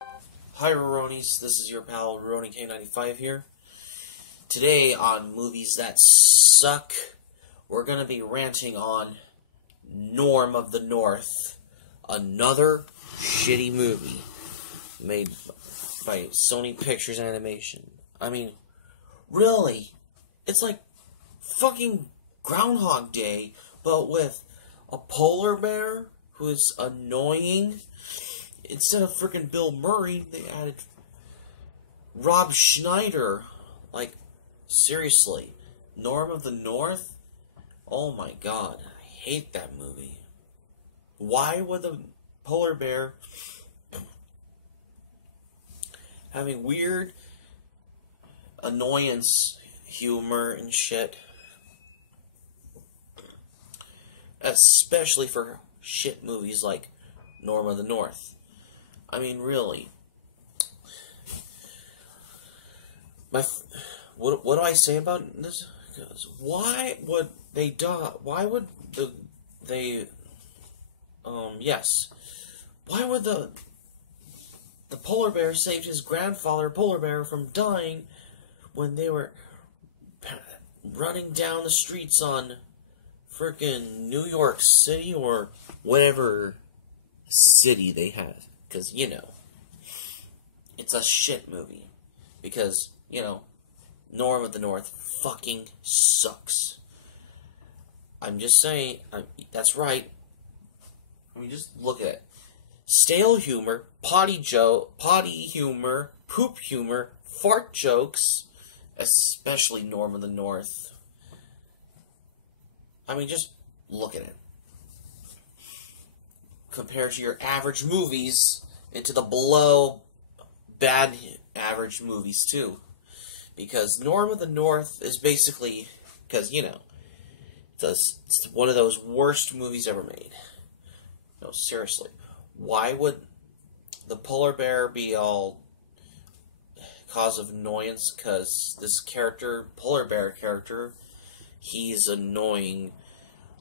Hi Roronis, this is your pal Roroni K95 here. Today on Movies That Suck, we're going to be ranting on Norm of the North, another shitty movie made by Sony Pictures Animation. I mean, really, it's like fucking Groundhog Day, but with a polar bear who is annoying. Instead of freaking Bill Murray, they added Rob Schneider. Like, seriously. Norm of the North? Oh my god. I hate that movie. Why would the polar bear having weird annoyance humor and shit? Especially for shit movies like Norm of the North. I mean, really. What do I say about this? Because why would they die? Why would yes. Why would the polar bear saved his grandfather polar bear from dying when they were running down the streets on frickin' New York City or whatever city they had? Because, you know, it's a shit movie. Because, you know, Norm of the North fucking sucks. I'm just saying, that's right. I mean, just look at it. Stale humor, potty humor, poop humor, fart jokes, especially Norm of the North. I mean, just look at it. Compared to your average movies, into the below bad average movies too. Because Norm of the North is basically, because, you know, it's one of those worst movies ever made. No, seriously. Why would the polar bear be all cause of annoyance? Because this character, polar bear character, he's annoying.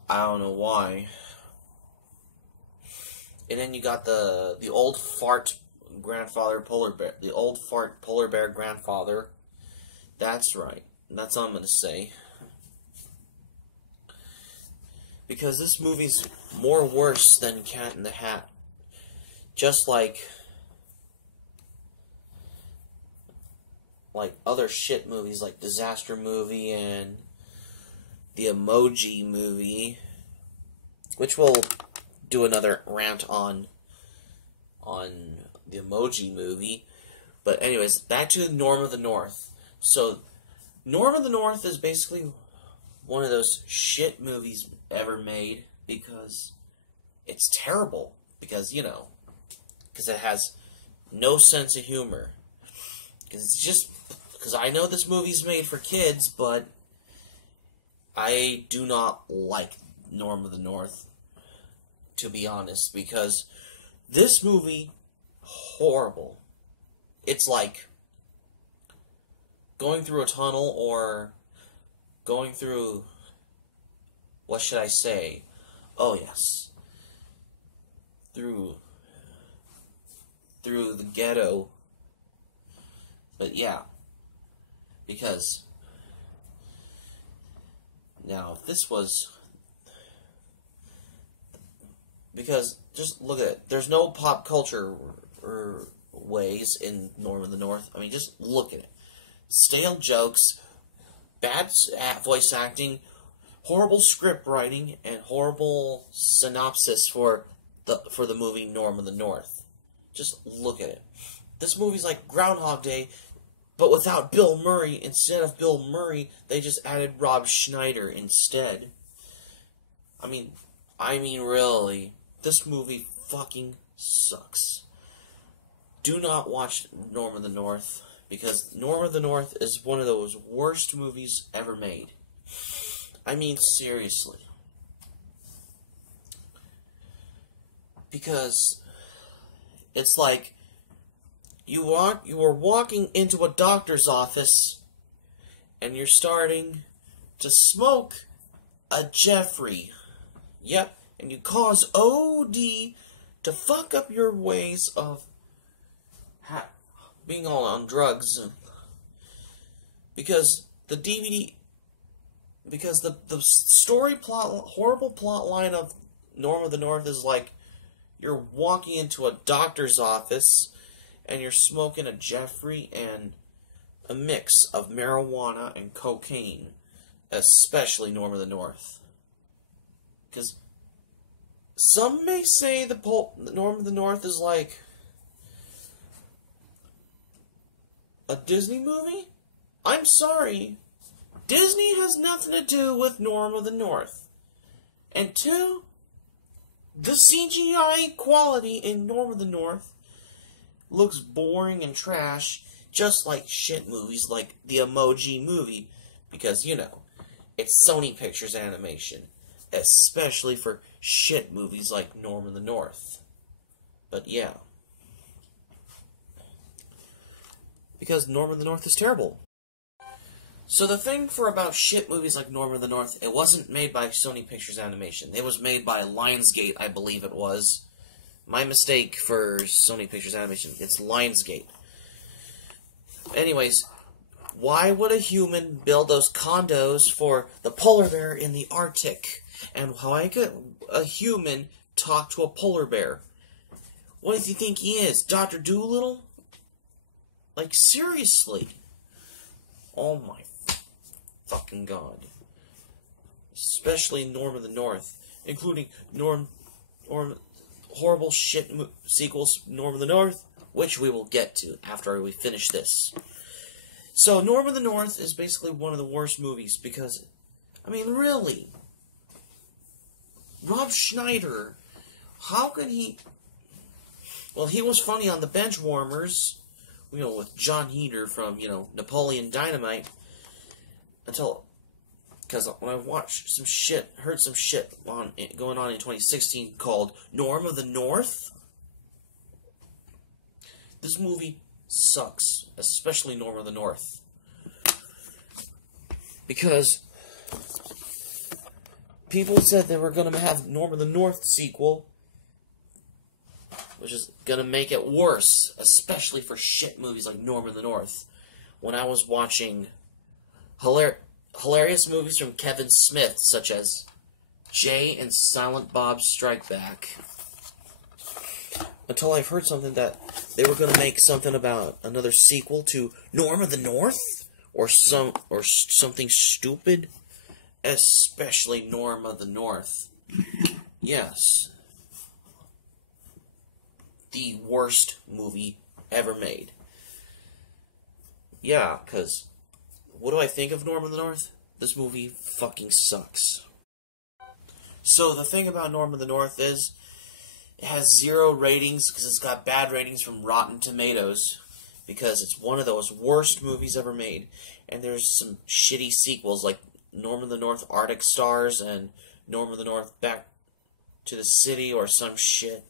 I don't know why. And then you got the old fart grandfather polar bear, the old fart polar bear grandfather. That's right. That's all I'm gonna say. Because this movie's more worse than Cat in the Hat. Just like other shit movies like Disaster Movie and the Emoji Movie, which will do another rant on the Emoji Movie. But anyways, back to Norm of the North. So, Norm of the North is basically one of those shit movies ever made because it's terrible. Because, you know, because it has no sense of humor. Because I know this movie's made for kids, but I do not like Norm of the North, to be honest, because this movie, horrible. It's like going through a tunnel or going through, what should I say? Oh yes. Through the ghetto. But yeah. Because now if this was, because just look at it. There's no pop culture or ways in Norm of the North. I mean, just look at it. Stale jokes, bad voice acting, horrible script writing, and horrible synopsis for the movie Norm of the North. Just look at it. This movie's like Groundhog Day, but without Bill Murray. Instead of Bill Murray, they just added Rob Schneider instead. I mean, really, this movie fucking sucks. Do not watch Norm of the North, because Norm of the North is one of those worst movies ever made. I mean, seriously. Because it's like you were walking into a doctor's office and you're starting to smoke a Jeffrey. Yep, and you cause OD to fuck up your ways of being all on drugs, because the DVD, because the story plot, horrible plot line of Norm of the North is like you're walking into a doctor's office and you're smoking a Jeffrey and a mix of marijuana and cocaine, especially Norm of the North. Because some may say the Norm of the North is like a Disney movie. I'm sorry. Disney has nothing to do with Norm of the North. And two, the CGI quality in Norm of the North looks boring and trash, just like shit movies like the Emoji Movie, because, you know, it's Sony Pictures Animation, especially for shit movies like Norm of the North. But yeah. Because Norm of the North is terrible. So the thing about shit movies like Norm of the North, it wasn't made by Sony Pictures Animation. It was made by Lionsgate, I believe it was. My mistake for Sony Pictures Animation. It's Lionsgate. Anyways, why would a human build those condos for the polar bear in the Arctic? And why could a human talk to a polar bear? What does he think he is, Dr. Dolittle? Like, seriously. Oh my fucking god. Especially Norm of the North. Including horrible shit sequels, Norm of the North, which we will get to after we finish this. So, Norm of the North is basically one of the worst movies because, I mean, really? Rob Schneider, how can he... Well, he was funny on the Benchwarmers, you know, with John Heder from, you know, Napoleon Dynamite, until, because when I watched some shit, heard some shit going on in 2016 called Norm of the North, this movie sucks, especially Norm of the North, because people said they were going to have Norm of the North sequel, which is going to make it worse, especially for shit movies like Norm of the North. When I was watching hilarious movies from Kevin Smith, such as Jay and Silent Bob Strike Back, until I've heard something that they were going to make something about another sequel to Norm of the North, or something stupid, especially Norm of the North. Yes. The worst movie ever made. Yeah, because what do I think of Norm of the North? This movie fucking sucks. So the thing about Norm of the North is it has 0 ratings because it's got bad ratings from Rotten Tomatoes, because it's one of those worst movies ever made. And there's some shitty sequels like Norm of the North Arctic Stars and Norm of the North Back to the City or some shit.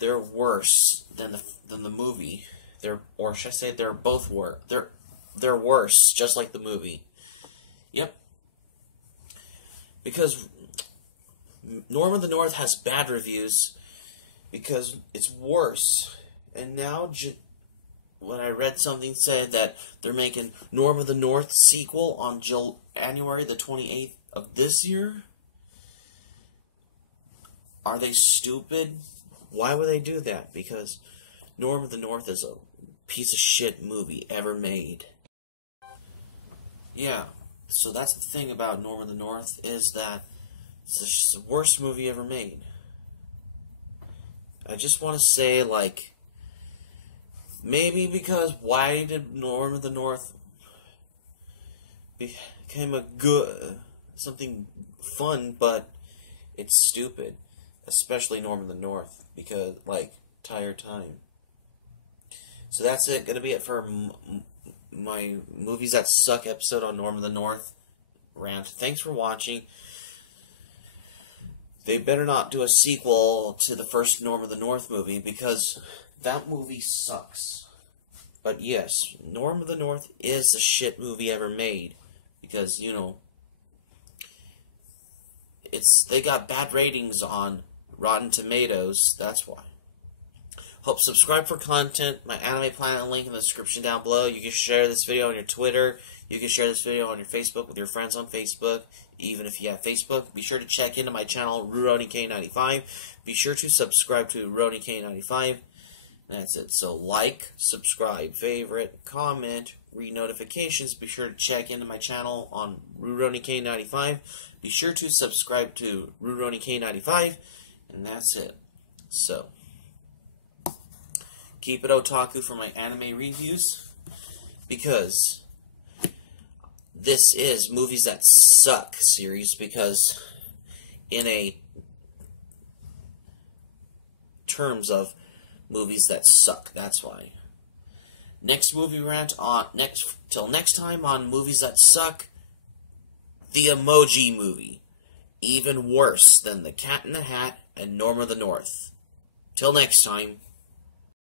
They're worse than the movie. Or should I say they're both worse. They're worse, just like the movie. Yep. Because Norm of the North has bad reviews because it's worse. And now, when I read something said that they're making Norm of the North sequel on January the 28th of this year, are they stupid? Why would they do that? Because Norm of the North is a piece of shit movie ever made. Yeah, so that's the thing about Norm of the North, is that it's the worst movie ever made. I just want to say, like, maybe because why did Norm of the North became something fun, but it's stupid. Especially Norm of the North, because, like, Tire Time. So that's it. Gonna be it for my Movies That Suck episode on Norm of the North rant. Thanks for watching. They better not do a sequel to the first Norm of the North movie, because that movie sucks. But yes, Norm of the North is the shit movie ever made, because, you know, they got bad ratings on Rotten Tomatoes, that's why. Help subscribe for content. My Anime Planet link in the description down below. You can share this video on your Twitter. You can share this video on your Facebook with your friends on Facebook. Even if you have Facebook, be sure to check into my channel, RurouniK95. Be sure to subscribe to RurouniK95. That's it. So like, subscribe, favorite, comment, read notifications. Be sure to check into my channel on RurouniK95. Be sure to subscribe to RurouniK95. And that's it. So keep it otaku for my anime reviews, because this is Movies That Suck series, because in a terms of movies that suck, that's why. Next movie rant on till next time on Movies That Suck, the Emoji Movie. Even worse than The Cat in the Hat and Norm of the North. Till next time.